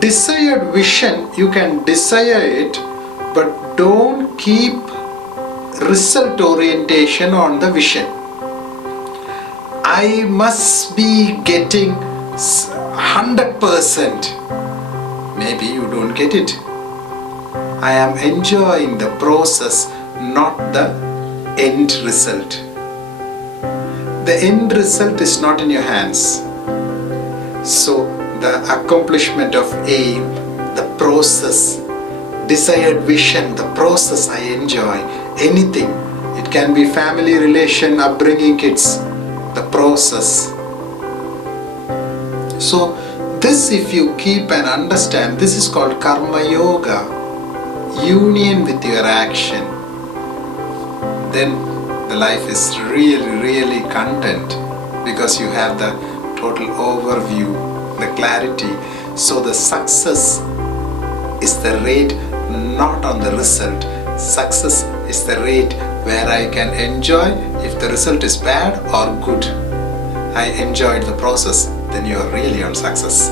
desired vision, you can desire it, but don't keep result orientation on the vision. I must be getting 100%. Maybe you don't get it. I am enjoying the process, not the end result. The end result is not in your hands. So the accomplishment of aim, the process, desired vision, the process I enjoy, anything. It can be family relation, upbringing kids, the process. So this, if you keep and understand, this is called Karma Yoga, union with your action. Then the life is really content, because you have the total overview, the clarity. So the success is the rate, not on the result. Success is the rate where I can enjoy. If the result is bad or good, I enjoyed the process, then you are really on success.